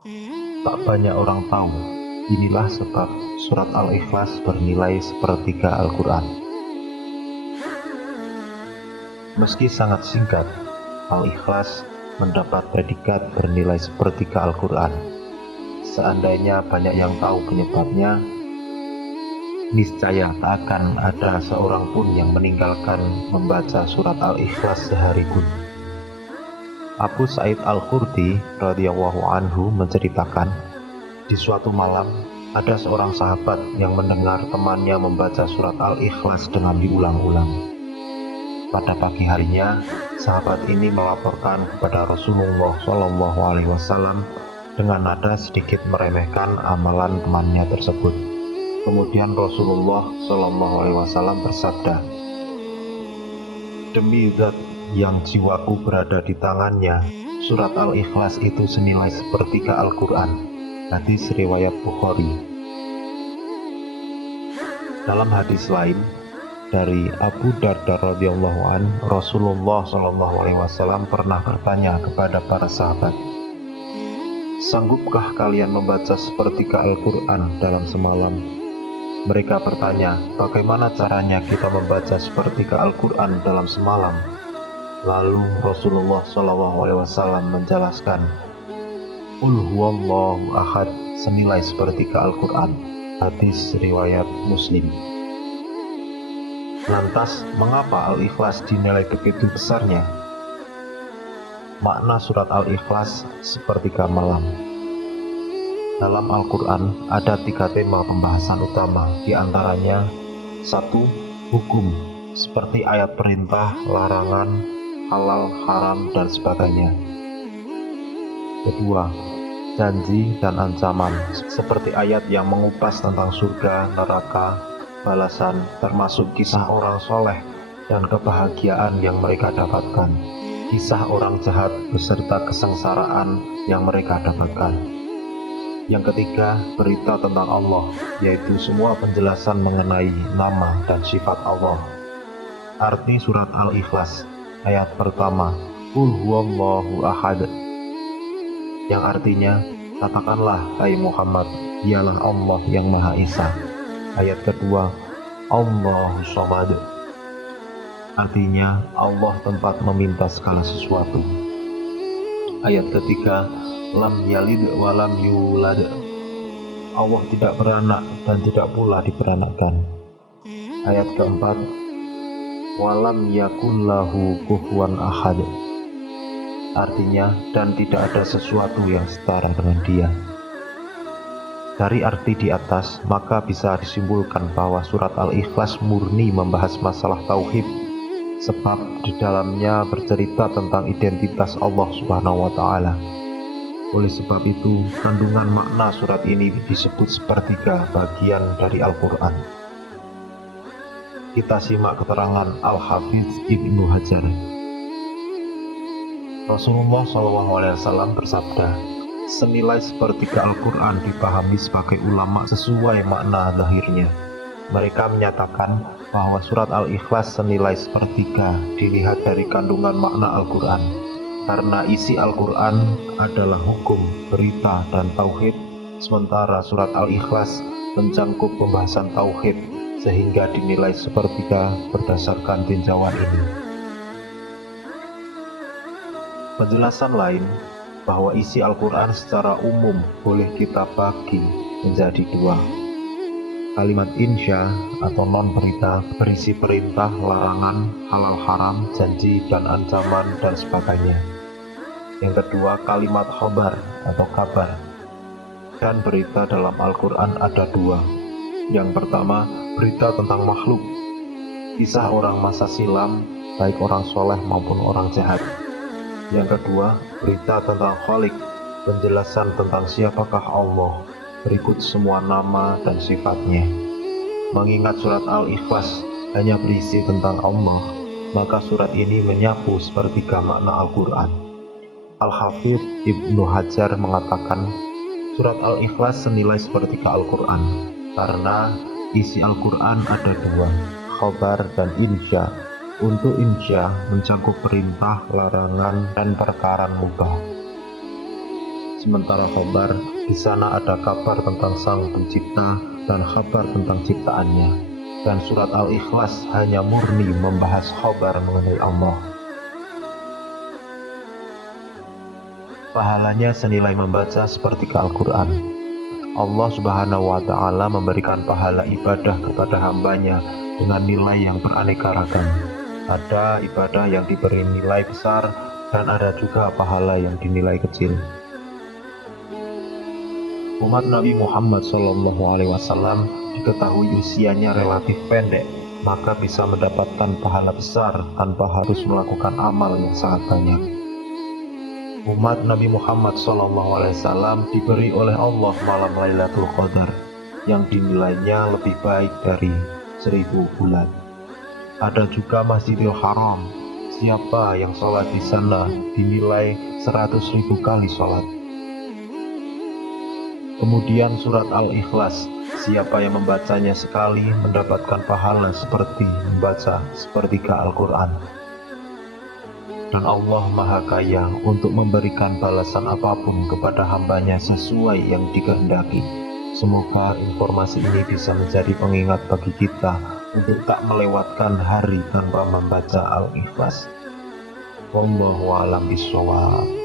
Tak banyak orang tahu, inilah sebab surat Al-Ikhlas bernilai sepertiga Al-Quran. Meski sangat singkat, Al-Ikhlas mendapat predikat bernilai sepertiga Al-Quran. Seandainya banyak yang tahu penyebabnya, niscaya tak akan ada seorang pun yang meninggalkan membaca surat Al-Ikhlas sehari pun. Abu Sa'id Al-Khudri radhiyallahu anhu menceritakan, di suatu malam ada seorang sahabat yang mendengar temannya membaca surat Al-Ikhlas dengan diulang-ulang. Pada pagi harinya, sahabat ini melaporkan kepada Rasulullah SAW dengan nada sedikit meremehkan amalan temannya tersebut. Kemudian Rasulullah SAW bersabda, "Demi zat yang jiwaku berada di tangannya, surat Al-Ikhlas itu senilai sepertiga Al-Quran." Hadis riwayat Bukhari. Dalam hadis lain dari Abu Darda radhiyallahu an, Rasulullah SAW pernah bertanya kepada para sahabat, "Sanggupkah kalian membaca sepertiga Al-Quran dalam semalam?" Mereka bertanya, "Bagaimana caranya kita membaca sepertiga Al-Quran dalam semalam?" Lalu Rasulullah SAW menjelaskan, "Qul huwallahu ahad senilai sepertiga Al-Quran." Hadis riwayat Muslim. Lantas, mengapa Al-Ikhlas dinilai begitu besarnya? Makna surat Al-Ikhlas sepertiga malam. Dalam Al-Quran ada 3 tema pembahasan utama, diantaranya 1. Hukum, seperti ayat perintah, larangan, halal, haram, dan sebagainya. 2. Janji dan ancaman, seperti ayat yang mengupas tentang surga, neraka, balasan, termasuk kisah orang soleh dan kebahagiaan yang mereka dapatkan, kisah orang jahat beserta kesengsaraan yang mereka dapatkan. Yang ketiga, berita tentang Allah, yaitu semua penjelasan mengenai nama dan sifat Allah. Arti surat Al-Ikhlas, ayat pertama, Qul huwallahu ahad, yang artinya, katakanlah hai Muhammad, dialah Allah yang Maha Esa. Ayat kedua, Allahu Samad, artinya Allah tempat meminta segala sesuatu. Ayat ketiga, lam yalid walam yulad, Allah tidak beranak dan tidak pula diberanakkan. Ayat keempat, walam yakun lahu kufuwan ahad, artinya dan tidak ada sesuatu yang setara dengan dia. Dari arti di atas, maka bisa disimpulkan bahwa surat Al-Ikhlas murni membahas masalah tauhid, sebab di dalamnya bercerita tentang identitas Allah Subhanahu wa Ta'ala. Oleh sebab itu, kandungan makna surat ini disebut sepertiga bagian dari Al-Quran. Kita simak keterangan Al-Hafidz Ibnu Hajar. Rasulullah SAW bersabda, senilai sepertiga Al-Quran dipahami sebagai ulama sesuai makna zahirnya. Mereka menyatakan bahwa surat Al-Ikhlas senilai sepertiga dilihat dari kandungan makna Al-Quran, karena isi Al-Quran adalah hukum, berita, dan tauhid, sementara surat Al-Ikhlas mencangkup pembahasan tauhid, sehingga dinilai sepertiga berdasarkan tinjauan ini. Penjelasan lain bahwa isi Al-Quran secara umum boleh kita bagi menjadi 2. Kalimat insya atau non-berita berisi perintah, larangan, halal haram, janji dan ancaman dan sebagainya. Yang kedua, kalimat khobar atau kabar. Dan berita dalam Al-Quran ada 2. Yang pertama, berita tentang makhluk, kisah orang masa silam, baik orang soleh maupun orang jahat. Yang kedua, berita tentang Khalik, penjelasan tentang siapakah Allah, berikut semua nama dan sifatnya. Mengingat surat Al-Ikhlas hanya berisi tentang Allah, maka surat ini menyapu sepertiga makna Al-Quran. Al-Hafidz Ibnu Hajar mengatakan, surat Al-Ikhlas senilai sepertiga Al-Quran, karena isi Al-Quran ada 2, khobar dan insya. Untuk insya mencangkup perintah, larangan, dan perkara mubah. Sementara khobar, di sana ada kabar tentang Sang Pencipta dan kabar tentang ciptaannya. Dan surat Al-Ikhlas hanya murni membahas khobar mengenai Allah. Pahalanya senilai membaca seperti Al-Quran. Allah Subhanahu wa Ta'ala memberikan pahala ibadah kepada hambanya dengan nilai yang beraneka ragam. Ada ibadah yang diberi nilai besar dan ada juga pahala yang dinilai kecil. Umat Nabi Muhammad SAW diketahui usianya relatif pendek, maka bisa mendapatkan pahala besar tanpa harus melakukan amal yang sangat banyak. Umat Nabi Muhammad SAW diberi oleh Allah malam Lailatul Qadar yang dinilainya lebih baik dari 1000 bulan. Ada juga Masjidil Haram, siapa yang sholat di sana dinilai 100.000 kali sholat. Kemudian surat Al-Ikhlas, siapa yang membacanya sekali mendapatkan pahala seperti membaca sepertiga Al-Quran. Dan Allah Maha Kaya untuk memberikan balasan apapun kepada hambanya sesuai yang dikehendaki. Semoga informasi ini bisa menjadi pengingat bagi kita untuk tak melewatkan hari tanpa membaca Al-Ikhlas. Wallahu a'lam bishawab.